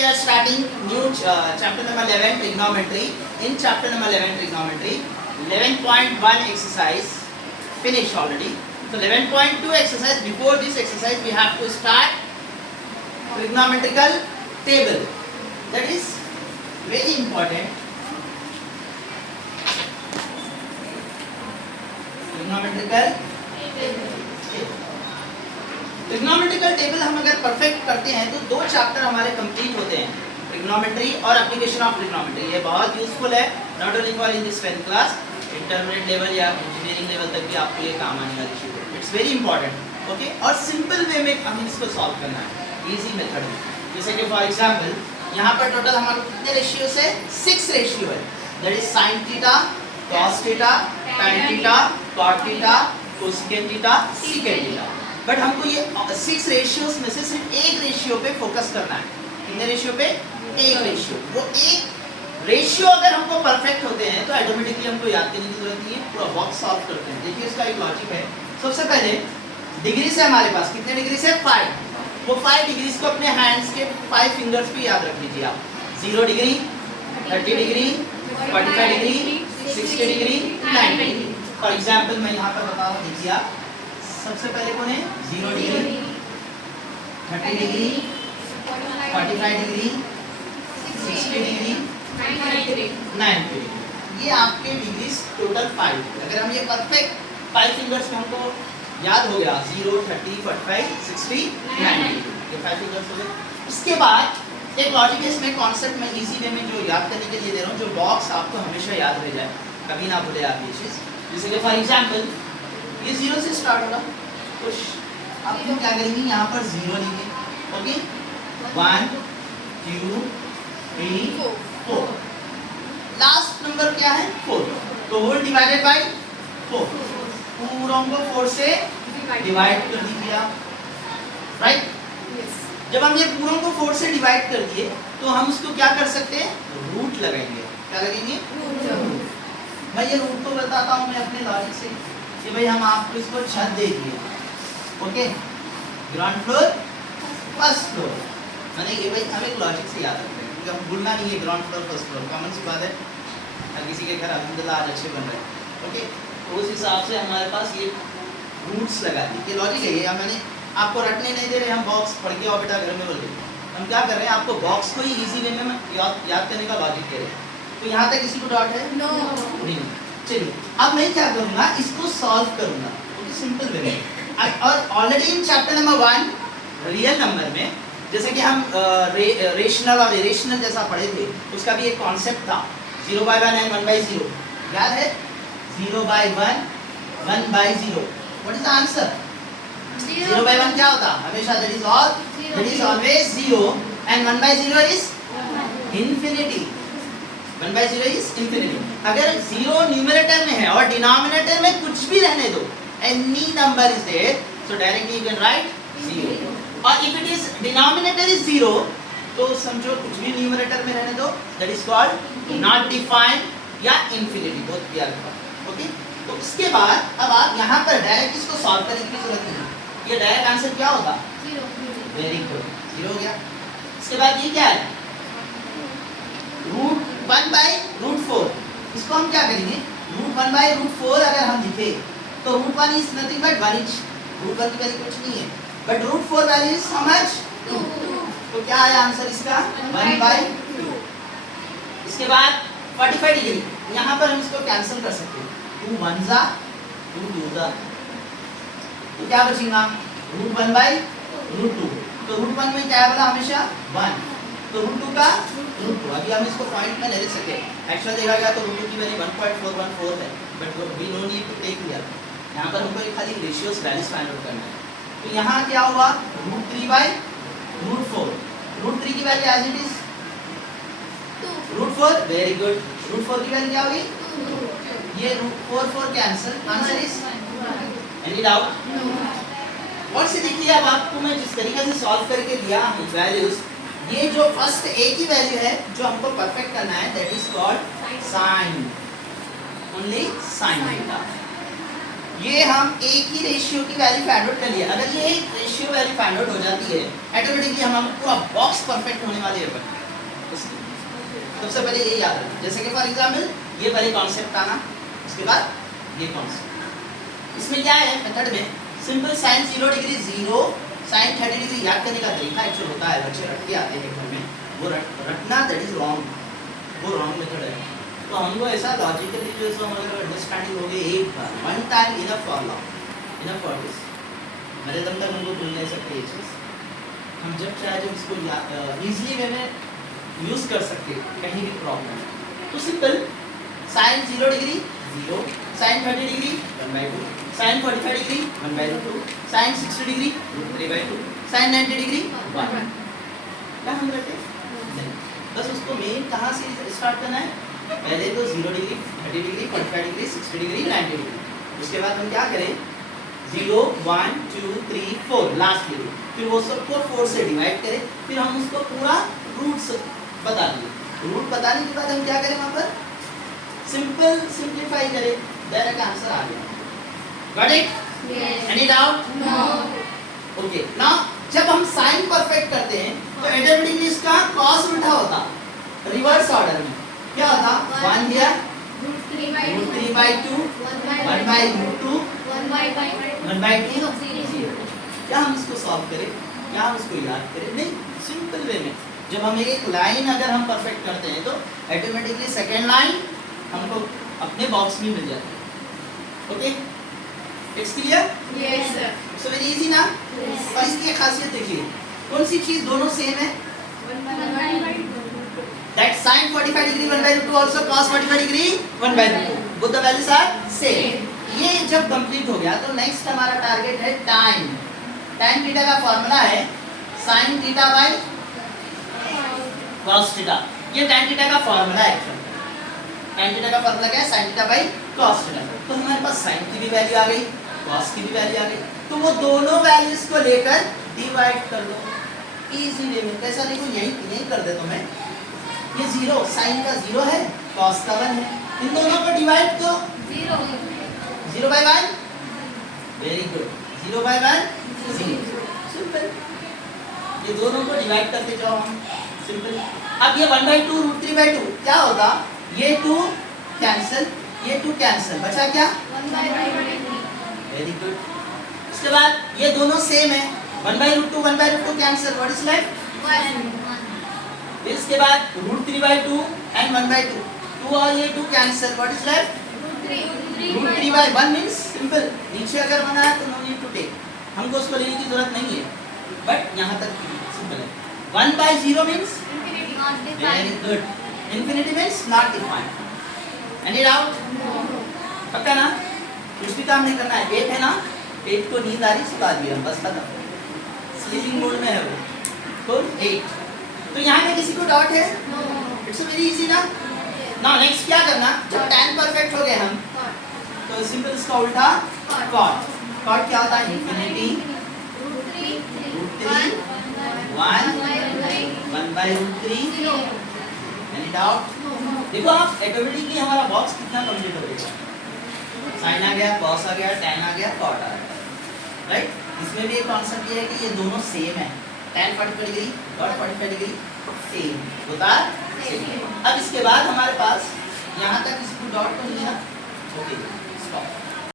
we are starting new chapter number 11 trigonometry. In chapter number 11 trigonometry, 11.1 exercise finished already. So 11.2 exercise. Before this exercise, we have to start trigonometrical table. That is very important. Trigonometrical table. Trigonometrical table हम अगर perfect करते हैं तो दो chapter हमारे complete होते हैं, trigonometry और एप्लीकेशन ऑफ ट्रिग्नोमेट्री। ये बहुत यूजफुल है, not only for in this 10th class, intermediate level या इंजीनियरिंग लेवल तक भी आपको ये काम आने वाली चीज है। It's very important. ओके, और सिंपल वे में हम इसको सॉल्व करना है, इजी मेथड में। जैसे कि फॉर एग्जांपल यहाँ पर टोटल हमारे कितने रेशियोज है? 6 रेशियो है। That is sin theta, cos theta, tan theta, cot theta, cosecant theta, secant theta. But हमको ये 6 रेशियोज में से सिर्फ एक रेशियो पे फोकस करना है। कितने रेशियो पे? एक रेशियो। वो एक रेशियो अगर हमको परफेक्ट होते हैं तो ऑटोमेटिकली हमको याद करने की जरूरत नहीं है, पूरा बॉक्स सॉल्व करते हैं। देखिए इसका एक लॉजिक है। सबसे पहले डिग्री से हमारे पास कितने डिग्री से? 5। वो 5 डिग्रीज को अपने हैंड्स के 5 फिंगर्स पे याद रख लीजिए आप। 0 degree, 30 degree, 45 degree, 60 degree, 90 degree. For example मैं यहाँ पर बता रहा हूँ, देखिए आप। सबसे पहले कौन है? 0 degree, 30 degree, 45 degree, 60 degree, 90 degree. ये आपके डिग्रीज टोटल 5। अगर हम ये परफेक्ट 5 फिंगर्स में हमको याद हो गया 0, 30, 45, 60, 90, ये 5 फिंगर्स हो गए। इसके बाद एक लॉजिक है इसमें, कॉन्सेप्ट में इजी वे में जो याद करने के लिए दे रहा हूँ, जो बॉक्स आपको हमेशा याद रह जाए, कभी ना भूले आप ये चीज़। जैसे कि फॉर एग्जाम्पल ये 0 से स्टार्ट होगा, तो अब हम क्या करेंगे? यहाँ पर 0 लेंगे। ओके, 1, 2, 3, 4। लास्ट नंबर क्या है? 4। तो होल डिवाइडेड बाय 4। पूरों को 4 से डिवाइड कर दीजिए आप, राइट? जब हम ये पूरों को 4 से डिवाइड कर दिए तो हम उसको क्या कर सकते हैं? रूट लगाएंगे। क्या लगेंगे? रूट। मैं ये रूट तो बताता हूँ मैं अपने लॉजिक से कि भाई हम आपको इसको छत दे दिए। Okay, ground floor, first floor, मैंने ये भाई हम एक लॉजिक से याद रखते हैं क्योंकि हम भूलना नहीं है। Ground floor, first floor common सी बात है, हर किसी के घर अल्हम्दुलिल्लाह आज अच्छे बन रहे हैं। ओके, तो उस हिसाब से हमारे पास ये रूट्स लगा दी, ये लॉजिक है। ये मैंने आपको रटने नहीं दे रहे, हम बॉक्स पढ़ के और बेटा घर में बोल रहे, हम क्या कर रहे हैं? आपको बॉक्स को ही इजी वे में याद करने का लॉजिक दे रहे हैं। तो यहाँ तक किसी को डाउट है? नो नहीं। चलिए अब मैं क्या करूँगा, इसको सॉल्व करूँगा। ओके, सिंपल वे में। और already in chapter number 1 real number में जैसे कि हम रेशनल और इरेशनल जैसा पढ़े थे, उसका भी एक कॉन्सेप्ट था 0/1 एंड 1/0। याद है? 0/1, 1/0। What is the answer? 0/1 क्या होता? हमेशा that is always 0 and 1/0 is infinity. 1/0 is infinity. अगर 0 न्यूमरेटर में है और डिनोमिनेटर में कुछ भी रहने दो, any number is there, so directly you can write 0. और if it is denominator is 0, तो समझो कुछ भी न्यूमरेटर में रहने दो, that is called not defined या infinity, बहुत प्यार का। ओके, तो इसके बाद अब आप यहाँ पर डायरेक्ट इसको सॉल्व करने की जरूरत नहीं, ये डायरेक्ट आंसर क्या होगा? 0। वेरी गुड, 0 हो गया। इसके बाद ये क्या है? √1/√4। इसको हम क्या करेंगे? √1/√4 अगर हम लिखे तो √1 इज नथिंग बट 1 इंच। √1 की वैल्यू कुछ नहीं है, but √4 value is how much? 2। तो क्या है आंसर इसका? 1/2। इसके बाद 45 डिग्री, यहाँ पर हम इसको कैंसिल कर सकते हैं। 2 1 जा, 2 2 जा, तो क्या बचेगा? √1/√2। तो √1 में क्या बोला? हमेशा 1। तो √2 का √2। अभी हम इसको पॉइंट में नहीं लिख सकते, एक्चुअली देखा गया तो √2 की वैल्यू 1.414 है, but we no need to take here. यहाँ पर हमको खाली रेशियोस वैल्यूज फाइंड आउट करना है। तो यहाँ क्या हुआ? √3/√4। √3 की value as it is √4। Very good, √4 की वैल्यू क्या होगी? 2। ये √4 cancel, answer is 1। Any doubt? और से देखिए अब आपको मैं जिस तरीके से सॉल्व करके दिया हूँ वैल्यूज, ये जो फर्स्ट ए की वैल्यू है जो हमको परफेक्ट करना है, that is called sine, only sine theta. ये हम एक ही रेशियो की वैल्यू फाइंड आउट कर लिया। अगर ये एक रेशियो वैल्यू फाइंड आउट हो जाती है ऑटोमेटिकली हमारा पूरा बॉक्स परफेक्ट होने वाले है। सबसे पहले ये याद रखना, जैसे कि फॉर एग्जांपल ये पहले कॉन्सेप्ट आना, उसके बाद ये कॉन्सेप्ट। इसमें क्या है मेथड में simple sin 0 degree 0 sin 30 degree याद करने का तरीका एक्चुअल होता है, बच्चे रट के आते हैं घर में, वो रटना दैट इज रॉन्ग, वो रॉन्ग मेथड है। तो हमको ऐसा लॉजिकली जो सो मतलब अंडरस्टैंडिंग हो गई एक बार one time enough for law, enough for this, मेरे दम तक हमको भूल नहीं सकते ये चीज़। हम जब चाहे जब इसको इजीली वे में यूज़ कर सकते कहीं भी प्रॉब्लम। तो simple sin 0 degree 0 sin 30 degree 1/2 sin 45 degree 1/2 sin 60 degree 3/2 sin 90 degree 1। क्या हम रखे नहीं, बस उसको मेन कहाँ से स्टार्ट करना है, पहले तो 0 degree 30 degree 45 degree 60 degree 90 degree, उसके बाद हम क्या करें 0 1 2 3 4 लास्ट डिग्री, फिर वो सबको 4 से डिवाइड करें, फिर हम उसको पूरा रूट्स बता दिए। रूट बताने के बाद हम क्या करें वहाँ पर सिंपल सिंप्लीफाई करें, डायरेक्ट आंसर आ गया। Got it? Any doubt? No. Okay, now जब हम साइन परफेक्ट करते हैं तो ऑटोमेटिकली इसका कॉस उल्टा होता, रिवर्स ऑर्डर में क्या होता 1 हियर √3/2 1/√2 1/2 0। क्या हम इसको सॉल्व करें, क्या हम इसको याद करें? नहीं, सिंपल वे में जब हम एक लाइन अगर हम परफेक्ट करते हैं तो ऑटोमेटिकली सेकेंड लाइन हमको अपने बॉक्स में मिल जाती है। Okay, it's clear? Yes sir. So very easy ना? और इसकी खासियत देखिए, कौन सी चीज दोनों सेम है? That sin 45 degree 1/2 also cos 45 degree 1/2, both the values are same। ये जब कंप्लीट हो गया तो नेक्स्ट हमारा टारगेट है tan। tan थीटा का फॉर्मूला है sin theta by cos theta. ये tan थीटा का फॉर्मूला है एक्चुअली। tan थीटा का फॉर्मूला क्या है? sin theta by cos theta. तो हमारे पास sin की भी वैल्यू आ गई, cos की भी वैल्यू आ गई, तो वो दोनों वैल्यूज को लेकर डिवाइड कर दो इजी वे में। कैसा लिखूं? यही कर देता हूं मैं। ये 0 sin का 0 है, cos का 1 है, इन दोनों को डिवाइड तो 0/1, वेरी गुड, 0/1 0। सिंपल, ये दोनों को डिवाइड करते जाओ हम, सिंपल। अब ये 1/2 √3/2 क्या होगा? ये 2 कैंसिल, ये 2 कैंसिल, बचा क्या? 1/2। Very good. उसके बाद ये दोनों सेम है, 1/√2 1/√2 कैंसिल, व्हाट इज लेफ्ट? 1। इसके बाद √3/2 एंड 1/2, 2 और ये 2 cancel, what is left? √3/1 means simple, नीचे अगर बना है तो नो नीड टू टेक, हमको उसको लेने की जरूरत नहीं है, बट यहाँ तक सिंपल है। 1/0 means very good, infinity means not defined. Any doubt? पक्का ना? कुछ भी काम नहीं करना है। 8 है ना, 8 को नींद आ रही, सुला दिया, बस खत्म, स्लीपिंग मोड में है वो। गुड, 8। तो यहाँ पे किसी को डाउट है? इट्स वेरी इजी ना? नाउ नेक्स्ट क्या करना, जब tan परफेक्ट हो गए हम तो सिंपल इसका उल्टा cot। cot क्या होता है? इंफिनिटी √3 1 1/√3। Any doubt? देखो आप ऑटोमेटिकली हमारा बॉक्स कितना कंप्लीट हो गया, sin आ गया, cos आ गया, tan आ गया, cot आ गया, राइट? इसमें भी एक कॉन्सेप्ट ये है कि ये दोनों सेम है, tan 45 डिग्री और 45 डिग्री सेम होता है। अब इसके बाद हमारे पास यहाँ तक इसको डॉट तो नहीं है ना, ओके स्टॉप।